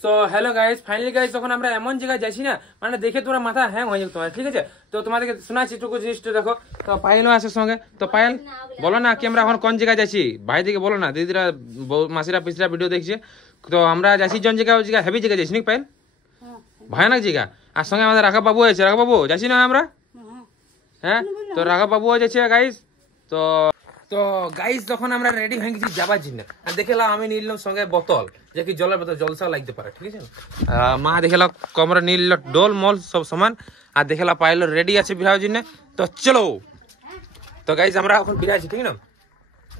So hello guys, finally guys যখন আমরা এমন জায়গায় যাচ্ছি না, মানে দেখে তোমরা মাথা হ্যাং হয়ে যাবে তোমার, ঠিক আছে? তো তোমাদেরকে শোনাচ্ছি একটু জিনিসটা দেখো। তো পায়েলও আছে সঙ্গে। তো পায়েল বলো না কি আমরা এখন কোন জায়গায় যাচ্ছি? ভাই দিকে বলো না, দিদিরা মাসিরা পিসিরা ভিডিও দেখছে। তো আমরা যাচ্ছি জন জায়গা, ওই জায়গা হেভি জায়গা যাচ্ছি নাকি পায়েল? ভয়ানক জায়গা। আর সঙ্গে আমাদের রাঘব বাবু আছে। রাঘব বাবু যাচ্ছি না আমরা? হ্যাঁ, তো রাঘব বাবুও যাচ্ছে গাইস। তো তো গাইস যখন আমরা রেডি হয়ে গেছি যাবার জন্য, আর দেখলাম আমি নিলাম সঙ্গে বোতল, যে কি জলের বোতল, জলসা লাগতে পারে, ঠিক আছে? মা দেখলাম কমরা নিল ডোল মল সব সমান, আর দেখলাম পাইল রেডি আছে বিরার জন্য। তো চলো। তো গাইস আমরা এখন বিরা আছি, ঠিক না?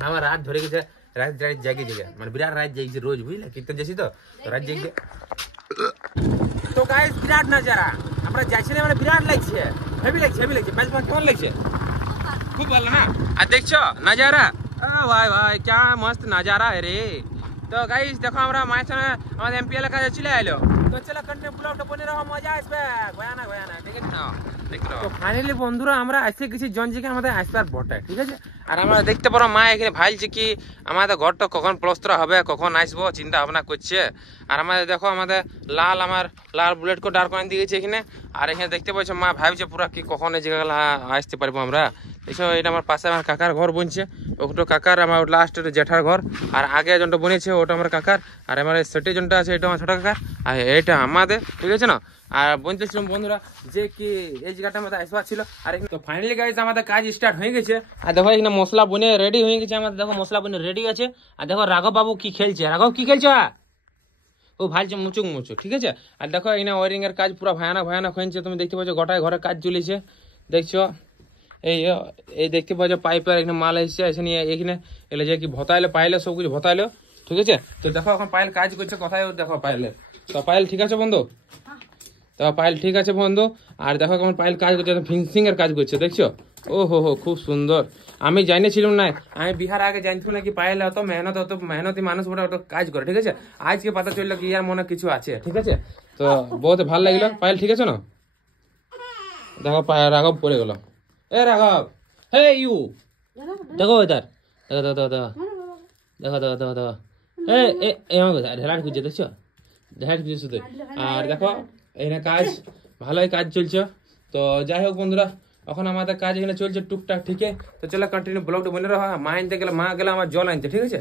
আমার রাত ধরে গেছে, রাত জাগে জায়গা, মানে বিরাট রাত জাগছে রোজ, বুঝলে? কীর্তন যাচ্ছি তো রাত জাগছে। তো গাইস বিরাট নজারা আমরা যাচ্ছি না, মানে বিরাট লাগছে, হেভি লাগছে, হেভি লাগছে। বাইশ কেমন লাগছে? खूब भालो ना। আর দেখছো नजारा, ভাই ভাই क्या मस्त नजारा है रे। তো গাইস দেখো আমরা মায়ের সঙ্গে আমাদের এমপিএল কাছে চলে আইলো। তো চলো কন্টিনিউ ব্লগটা বনে রাখো, মজা আসবে, ভয়ানক ভয়ানক, ঠিক আছে? তো ফাইনালি বন্ধুরা আমরা এসে গেছি জঞ্জিকে আমাদের আসবার বটে, ঠিক আছে? আর আমরা দেখতে পারো মা এখানে ভাইলছে কি আমাদের ঘরটা কখন প্লস্তর হবে, কখন আসবো চিন্তা ভাবনা করছে। আর আমাদের দেখো আমাদের আমার লাল বুলেট কো ডার করে দিয়েছে এখানে। আর এখানে দেখতে পাচ্ছ মা ভাবছে পুরা কি কখন এই জায়গা আসতে পারবো আমরা। দেখো এটা আমার পাশে আমার কাকার ঘর বনছে, ওটা কাকার, আমার লাস্ট জেঠার ঘর। আর আগে জনটা বনেছে ওটা আমার কাকার, আর আমার সেটি জনটা আছে এটা আমার ছোট কাকার, আর এটা আমাদের, ঠিক আছে না? আর বলতেছিলাম বন্ধুরা যে কি এই জায়গাটা আমাদের আসবার ছিল। আর তো ফাইনালি গাইস আমাদের কাজ স্টার্ট হয়ে গেছে। আর দেখো এখানে মশলা বনে রেডি হয়ে গেছে আমাদের, দেখো মশলা বনে রেডি আছে। আর দেখো রাঘব বাবু কি খেলছে। রাঘব কি খেলছে? ও ভালছে মুচুক মুচুক, ঠিক আছে? আর দেখো এখানে ওয়ারিং এর কাজ পুরো ভয়ানক ভয়ানক হয়েছে, তুমি দেখতে পাচ্ছ গোটায় ঘরে কাজ চলেছে, দেখছো? এই দেখতে পাচ্ছ পাইপের এখানে মাল এসছে, এসে নিয়ে এখানে এলে যে কি ভতাইলে পাইলে সব কিছু ভতাইলো, ঠিক আছে? তো দেখো এখন পায়েল কাজ করছে, কোথায় দেখো পাইলে। তো পায়েল ঠিক আছে বন্ধু? তো পায়েল ঠিক আছে বন্ধু। আর দেখো কেমন পায়েল কাজ করছে, ফিনিশিং এর কাজ করছে, দেখছো? ও হো হো, খুব সুন্দর। আমি জানিয়েছিলাম না, আমি বিহার আগে জানছিলাম না কি পায়েল অত মেহনতি মানুষ বলে অত কাজ করে, ঠিক আছে? আজকে পাতা চললো কি ইয়ার মনে কিছু আছে, ঠিক আছে? তো বহুত ভালো লাগলো। পায়েল ঠিক আছে না? দেখো রাঘব পড়ে গেল। এ রাঘব, হে ইউ, দেখো এদার, দেখো দেখো দেখো দেখো দেখো দেখো দেখো, ঢেলাট খুঁজছে, দেখছো? ঢেলাট খুঁজছে শুধু। আর দেখো এখানে কাজ ভালোই কাজ চলছে। তো যাই হোক বন্ধুরা, এখন আমাদের কাজ এখানে চলছে টুকটাক, ঠিক আছে? তো চলো কন্টিনিউ ব্লগটা বনে রাখো। মা আনতে গেলে, মা গেলে আমার জল আনতে, ঠিক আছে?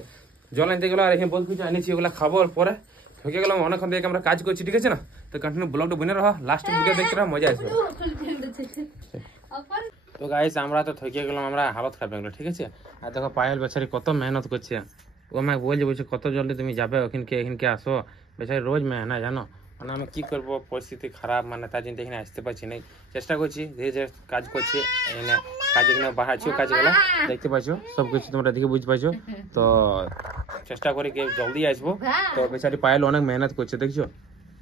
জল আনতে গেলো, আর এখানে বহুত কিছু আনিছি, ওগুলো খাবো পরে। ঢুকে গেলাম, অনেকক্ষণ থেকে আমরা কাজ করছি, ঠিক আছে না? তো কন্টিনিউ ব্লগটা বনে রাখো, লাস্ট ভিডিও দেখতে রাখো, মজা আসবে। তো গাইস আমরা তো ঠকে গেলাম, আমরা হালত খারাপ লাগলো, ঠিক আছে? আর দেখো পায়েল বেচারি কত মেহনত করছে। ও আমাকে বলছে কত জলদি তুমি যাবে এখানকে আসো, বেচারি রোজ মেহনত, জানো? মানে আমি কি করবো, পরিস্থিতি খারাপ, মানে তার জন্য এখানে আসতে পারছি না। চেষ্টা করছি, ধীরে ধীরে কাজ করছি এখানে, কাজ এখানে বাড়াচ্ছিও কাজগুলো, দেখতে পাচ্ছ সবকিছু তোমরা দেখে বুঝতে পারছো। তো চেষ্টা করি কি জলদি আসবো। তো বেচারি পায়েল অনেক মেহনত করছে, দেখছো?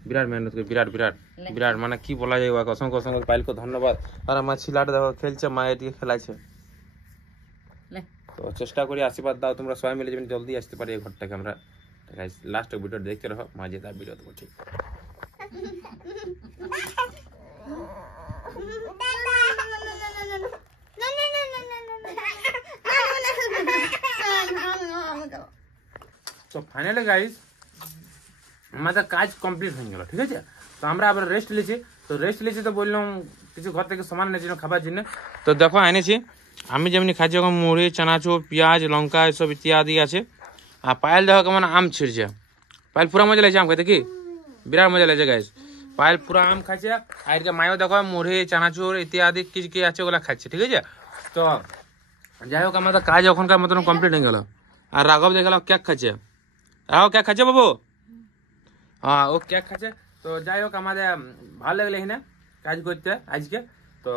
বিরাট মেহনত করে, বিরাট বিরাট বিরাট, মানে কি বলা যায়, অসংখ্য অসংখ্য পায়েলকে ধন্যবাদ। আর আমার ছিলাটা দেখো খেলছে, মায়ের দিকে খেলাইছে। তো চেষ্টা করি, আশীর্বাদ দাও তোমরা সবাই মিলে যেন জলদি আসতে পারি এই ঘরটাকে আমরা। লাস্ট ভিডিও দেখতে রাখো, মাঝে তার ভিডিও দেবো, ঠিক? তো ফাইনালি গাইস আমাদের কাজ কমপ্লিট হয়ে গেল, ঠিক আছে? তো আমরা আবার রেস্ট নিয়েছি। তো রেস্ট নিয়েছি তো বললাম কিছু ঘর থেকে সামান নিয়েছি খাবার জন্য। তো দেখো এনেছি আমি যেমনি খাচ্ছি, এখন মুড়ি, চানাচুর, পেঁয়াজ, লঙ্কা এসব ইত্যাদি আছে। আর পায়েল দেখো কেমন আম ছিঁড়ছে। পায়েল পুরা মজা লাগছে আম খাইতে, কি বিরাট মজা লাগছে গাইস। পায়েল পুরা আম খাচ্ছে। আর যে মায়ও দেখো মুড়ি, চানাচুর ইত্যাদি কি কি আছে ওগুলা খাচ্ছে, ঠিক আছে? তো যাই হোক আমাদের কাজ ওখানকার মতন কমপ্লিট হয়ে গেল। আর রাঘব দেখলাম কেক খাচ্ছে। রাঘব কেক খাচ্ছে বাবু? হ্যাঁ, ও কেক খাচ্ছে। তো যাই হোক আমাদের ভালো লাগলো এখানে কাজ করতে আজকে। তো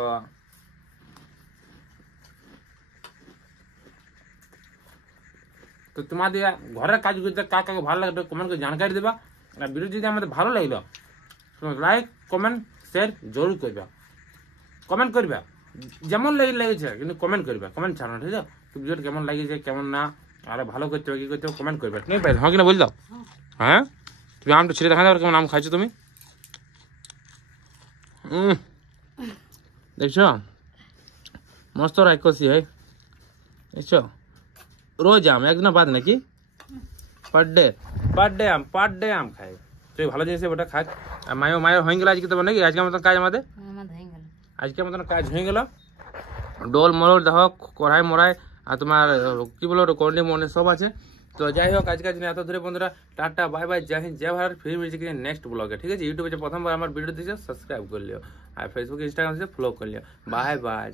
তোমাদের ঘরের কাজ করতে কাকে ভালো লাগবে কমেন্ট করে জানকারি দেবা। আর ভিডিও যদি আমাদের ভালো লাগলো লাইক কমেন্ট শেয়ার জরুর করবা, কমেন্ট করবা যেমন লেগেছে, কিন্তু কমেন্ট করবা, কমেন্ট ছাড়ো, ঠিক আছে? ভিডিওটা কেমন লাগিয়েছে কেমন না, আরো ভালো করতে হবে কি করতে হবে কমেন্ট করবা, ঠিক আছে? হ্যাঁ কিনা বল দাও। হ্যাঁ, তুমি আমটা ছেড়ে দেখা যাবে কেমন আম খাইছো তুমি। দেখছো মস্ত রাক্ষসী হয়, দেখছো? রোজ আম, একদিন বাদ নাকি? পার ডে আম খায়। তুই ভালো জিনিস ওটা খাস। আর মায়ের হয়ে গেল আজকে, তোমার নাকি আজকের মতন কাজ আমাদের, আজকের মতন কাজ হয়ে গেল। ডোল মোল দেখো, কড়াই মড়াই, আর তোমার কি বলো কর্নি মনে সব আছে। তো যাই হোক আজকে এত ধরে বন্ধুরা, টাটা বাই বাই, জয় হিন্দ জয় ভারত। ফির মিলছি নেক্সট ব্লগে, ঠিক আছে। ইউটিউবে প্রথমবার আমার ভিডিও দিয়েছে সাবস্ক্রাইব করে লিও, আর ফেসবুক ইনস্টাগ্রাম से ফলো করে লিও। Bye bye.